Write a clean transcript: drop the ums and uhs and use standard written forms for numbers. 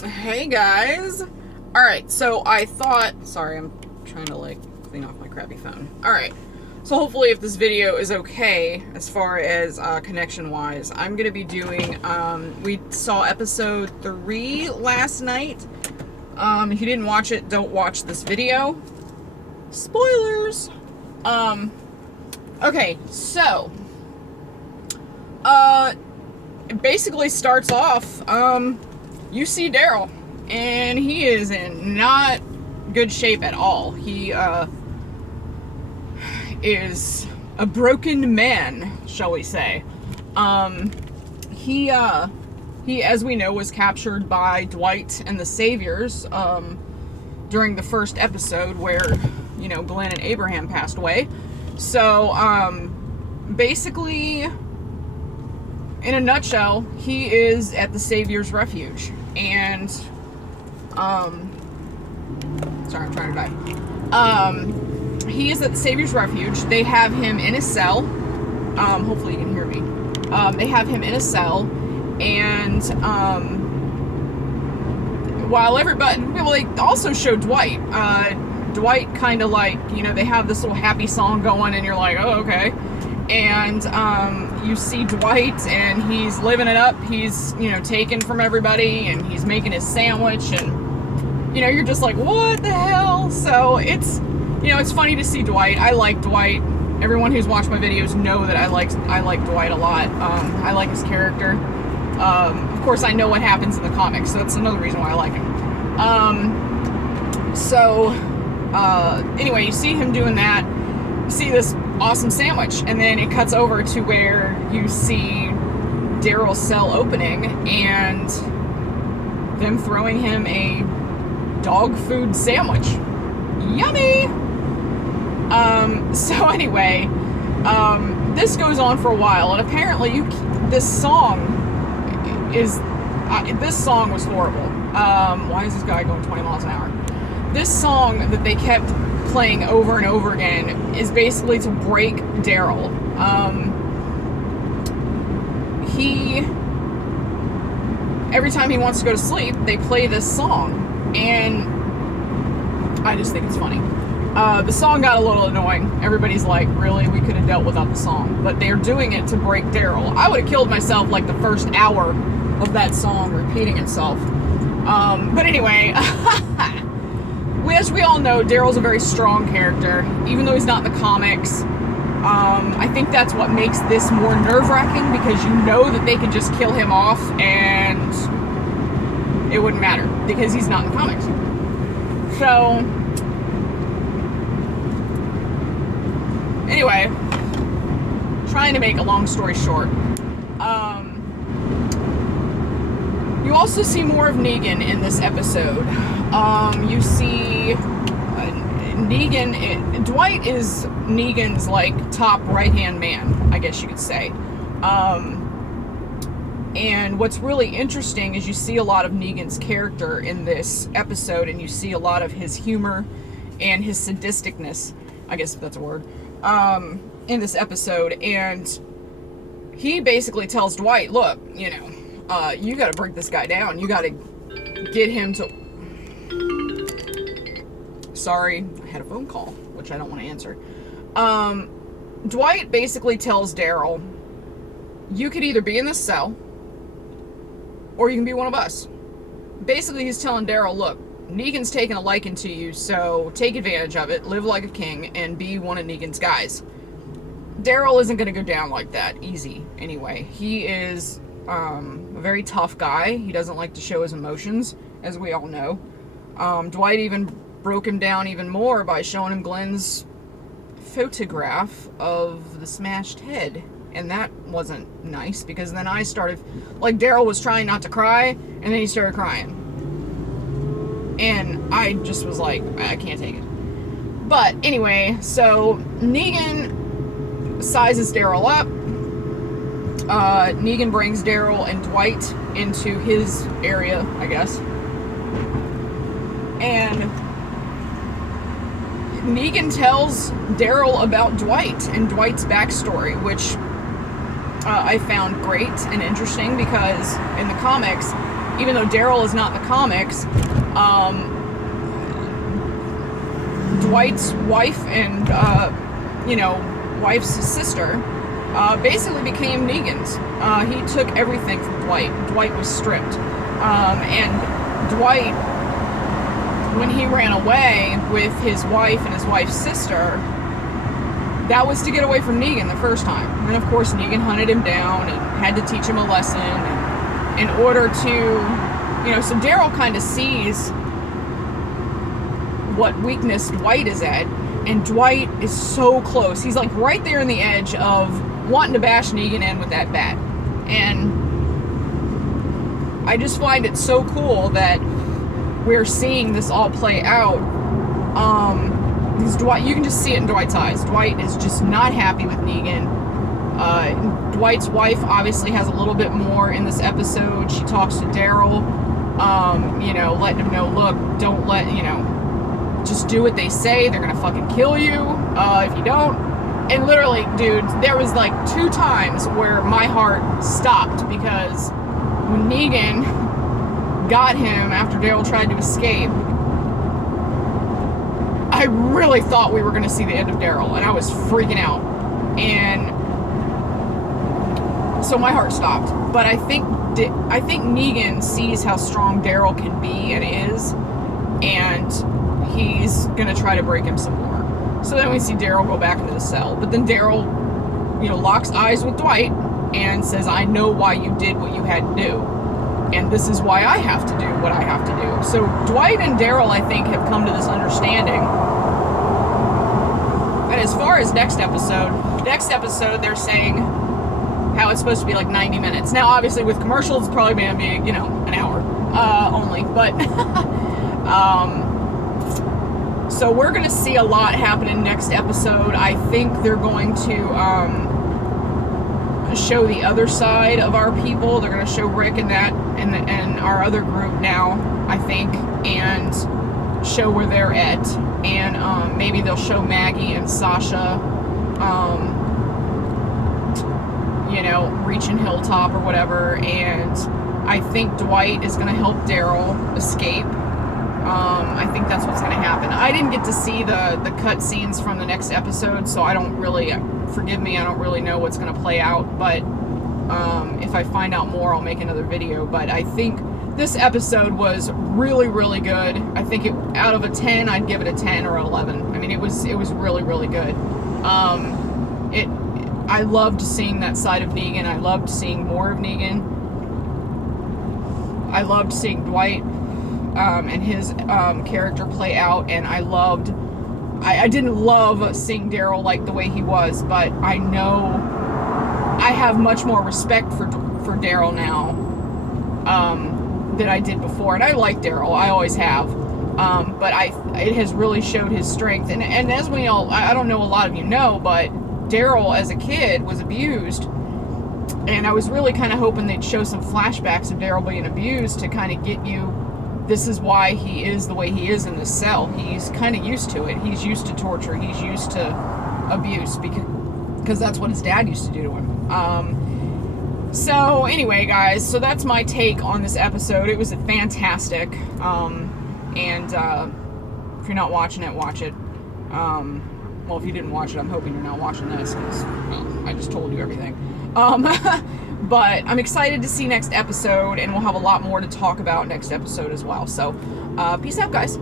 Hey guys. Alright, so I thought. Sorry, I'm trying to clean off my crappy phone. Alright, so hopefully, if this video is okay as far as connection wise, I'm gonna be doing. We saw episode 3 last night. If you didn't watch it, don't watch this video. Spoilers! Okay, so. It basically starts off. You see Daryl, and he is in not good shape at all. He is a broken man, shall we say. He, as we know, was captured by Dwight and the Saviors during the first episode where, Glenn and Abraham passed away. So, basically, in a nutshell, he is at the Savior's Refuge. And, sorry, I'm trying to die. He is at the Savior's Refuge. They have him in a cell. Hopefully you can hear me. They have him in a cell. And, while everybody, well, they also show Dwight. Dwight kind of they have this little happy song going, and you're like, oh, okay. And you see Dwight, and he's living it up. He's, taking from everybody, and he's making his sandwich, and, you're just like, what the hell? So it's, it's funny to see Dwight. I like Dwight. Everyone who's watched my videos know that I like Dwight a lot. I like his character. Of course, I know what happens in the comics, so that's another reason why I like him. Anyway, you see him doing that. You see this awesome sandwich, and then it cuts over to where you see Daryl's cell opening and them throwing him a dog food sandwich. Yummy! So anyway, this goes on for a while, and apparently this song was horrible. Why is this guy going 20 miles an hour? This song that they kept playing over and over again is basically to break Daryl. Every time he wants to go to sleep, they play this song, and I just think it's funny. The song got a little annoying. Everybody's like, really? We could have dealt without the song. But they're doing it to break Daryl. I would have killed myself the first hour of that song repeating itself. But anyway, as we all know, Daryl's a very strong character, even though he's not in the comics. I think that's what makes this more nerve-wracking, because you know that they could just kill him off and it wouldn't matter, because he's not in the comics. So, anyway, trying to make a long story short, you also see more of Negan in this episode. You see Negan. Dwight is Negan's top right-hand man, I guess you could say. And what's really interesting is you see a lot of Negan's character in this episode, and you see a lot of his humor and his sadisticness, I guess if that's a word, in this episode. And he basically tells Dwight, look, you gotta break this guy down. You gotta get him to... Sorry, I had a phone call, which I don't want to answer. Dwight basically tells Daryl, you could either be in this cell, or you can be one of us. Basically, he's telling Daryl, look, Negan's taking a liking to you, so take advantage of it, live like a king, and be one of Negan's guys. Daryl isn't going to go down like that easy, anyway. He is a very tough guy. He doesn't like to show his emotions, as we all know. Dwight even broke him down even more by showing him Glenn's photograph of the smashed head. And that wasn't nice, because then I started, Daryl was trying not to cry, and then he started crying. And I just was like, I can't take it. But anyway, so Negan sizes Daryl up. Negan brings Daryl and Dwight into his area, I guess. And Negan tells Daryl about Dwight and Dwight's backstory, which I found great and interesting, because in the comics, even though Daryl is not in the comics, Dwight's wife and, wife's sister, basically became Negan's. He took everything from Dwight. Dwight was stripped. And Dwight, when he ran away with his wife and his wife's sister, that was to get away from Negan the first time. And of course, Negan hunted him down and had to teach him a lesson. And in order to, so Daryl kind of sees what weakness Dwight is at. And Dwight is so close. He's like right there in the edge of wanting to bash Negan in with that bat. And I just find it so cool that we're seeing this all play out. Because Dwight, you can just see it in Dwight's eyes. Dwight is just not happy with Negan. Dwight's wife obviously has a little bit more in this episode. She talks to Daryl, letting him know, look, don't let, just do what they say. They're gonna fucking kill you if you don't. And literally, dude, there was like 2 times where my heart stopped because when Negan got him after Daryl tried to escape, I really thought we were going to see the end of Daryl, and I was freaking out. And so my heart stopped. But I think Negan sees how strong Daryl can be and is, and he's going to try to break him some more. So then we see Daryl go back into the cell. But then Daryl, locks eyes with Dwight and says, I know why you did what you had to do. And this is why I have to do what I have to do. So Dwight and Daryl, I think, have come to this understanding. And as far as next episode, they're saying how it's supposed to be like 90 minutes. Now, obviously, with commercials, it's probably going to be, an hour only. But, so we're going to see a lot happen in next episode. I think they're going to show the other side of our people. They're going to show Rick and our other group now, I think, and show where they're at. And maybe they'll show Maggie and Sasha, reaching Hilltop or whatever. And I think Dwight is going to help Daryl escape. I think that's what's going to happen. I didn't get to see the cut scenes from the next episode, so I don't really, forgive me, I don't really know what's going to play out, but if I find out more, I'll make another video. But I think this episode was really, really good. I think out of a 10, I'd give it a 10 or 11. I mean, it was really, really good. I loved seeing that side of Negan. I loved seeing more of Negan. I loved seeing Dwight and his character play out, and I didn't love seeing Daryl like the way he was, but I know I have much more respect for Daryl now than I did before, and I like Daryl, I always have, but it has really showed his strength, and as we all, I don't know, a lot of you know, but Daryl as a kid was abused, and I was really kind of hoping they'd show some flashbacks of Daryl being abused to kind of get you, this is why he is the way he is in this cell. He's kind of used to it. He's used to torture. He's used to abuse because that's what his dad used to do to him. So anyway, guys, so that's my take on this episode. It was fantastic. And if you're not watching it, watch it. Well, if you didn't watch it, I'm hoping you're not watching this because, well, I just told you everything. But I'm excited to see next episode, and we'll have a lot more to talk about next episode as well. So, peace out, guys.